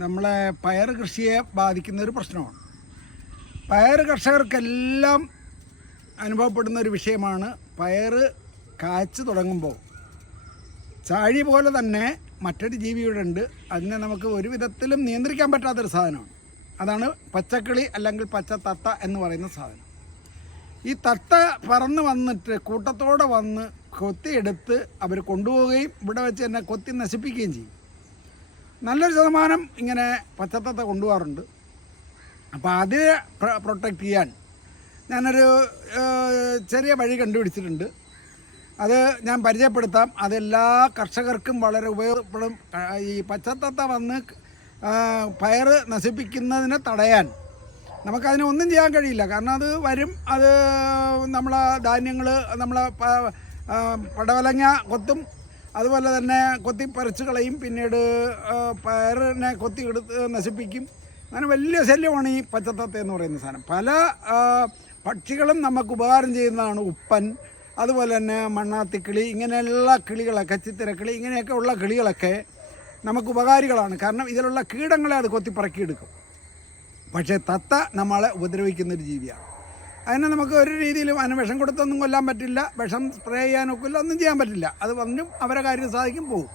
നമ്മളെ പയർ കൃഷിയെ ബാധിക്കുന്ന ഒരു പ്രശ്നമാണ്. പയർ കർഷകർക്കെല്ലാം അനുഭവപ്പെടുന്ന ഒരു വിഷയമാണ്. പയർ കായ്ച്ചു തുടങ്ങുമ്പോൾ ചാഴി പോലെ തന്നെ മറ്റൊരു ജീവിയുടെ ഉണ്ട്. അതിനെ നമുക്ക് ഒരു വിധത്തിലും നിയന്ത്രിക്കാൻ പറ്റാത്തൊരു സാധനമാണ്. അതാണ് പച്ചക്കിളി അല്ലെങ്കിൽ പച്ചത്തത്ത എന്ന് പറയുന്ന സാധനം. ഈ തത്ത പറന്ന് വന്നിട്ട് കൂട്ടത്തോടെ വന്ന് കൊത്തിയെടുത്ത് അവർ കൊണ്ടുപോവുകയും ഇവിടെ വെച്ച് തന്നെ കൊത്തി നശിപ്പിക്കുകയും ചെയ്യും. നല്ലൊരു ശതമാനം ഇങ്ങനെ പച്ചത്തത്ത കൊണ്ടുപോകാറുണ്ട്. അപ്പോൾ അതിനെ പ്രൊട്ടക്റ്റ് ചെയ്യാൻ ഞാനൊരു ചെറിയ വഴി കണ്ടുപിടിച്ചിട്ടുണ്ട്. അത് ഞാൻ പരിചയപ്പെടുത്താം. അതെല്ലാ കർഷകർക്കും വളരെ ഉപയോഗപ്പെടും. ഈ പച്ചത്തത്ത വന്ന് പയർ നശിപ്പിക്കുന്നതിനെ തടയാൻ നമുക്കതിനെ ഒന്നും ചെയ്യാൻ കഴിയില്ല. കാരണം അത് വരും, അത് നമ്മളെ ധാന്യങ്ങൾ, നമ്മളെ പടവലങ്ങ കൊത്തും, അതുപോലെ തന്നെ കൊത്തിപ്പറിച്ച് കളയും, പിന്നീട് പയറിനെ കൊത്തി എടുത്ത് നശിപ്പിക്കും. അങ്ങനെ വലിയ ശല്യമാണ് ഈ പച്ചത്തത്ത എന്ന് പറയുന്ന സാധനം. പല പക്ഷികളും നമുക്ക് ഉപകാരം ചെയ്യുന്നതാണ്. ഉപ്പൻ, അതുപോലെ തന്നെ മണ്ണാത്തിക്കിളി, ഇങ്ങനെയുള്ള കിളികളൊക്കെ, ചിത്തിരക്കിളി, ഇങ്ങനെയൊക്കെ ഉള്ള കിളികളൊക്കെ നമുക്ക് ഉപകാരികളാണ്. കാരണം ഇതിലുള്ള കീടങ്ങളെ അത് കൊത്തിപ്പറക്കിയെടുക്കും. പക്ഷേ തത്ത നമ്മളെ ഉപദ്രവിക്കുന്നൊരു ജീവിയാണ്. അതിനെ നമുക്ക് ഒരു രീതിയിലും അതിന് വിഷം കൊടുത്തൊന്നും കൊല്ലാൻ പറ്റില്ല, വിഷം സ്പ്രേ ചെയ്യാനൊക്കില്ല, ഒന്നും ചെയ്യാൻ പറ്റില്ല. അത് വന്നും അവരെ കാര്യം സാധിക്കും, പോകും.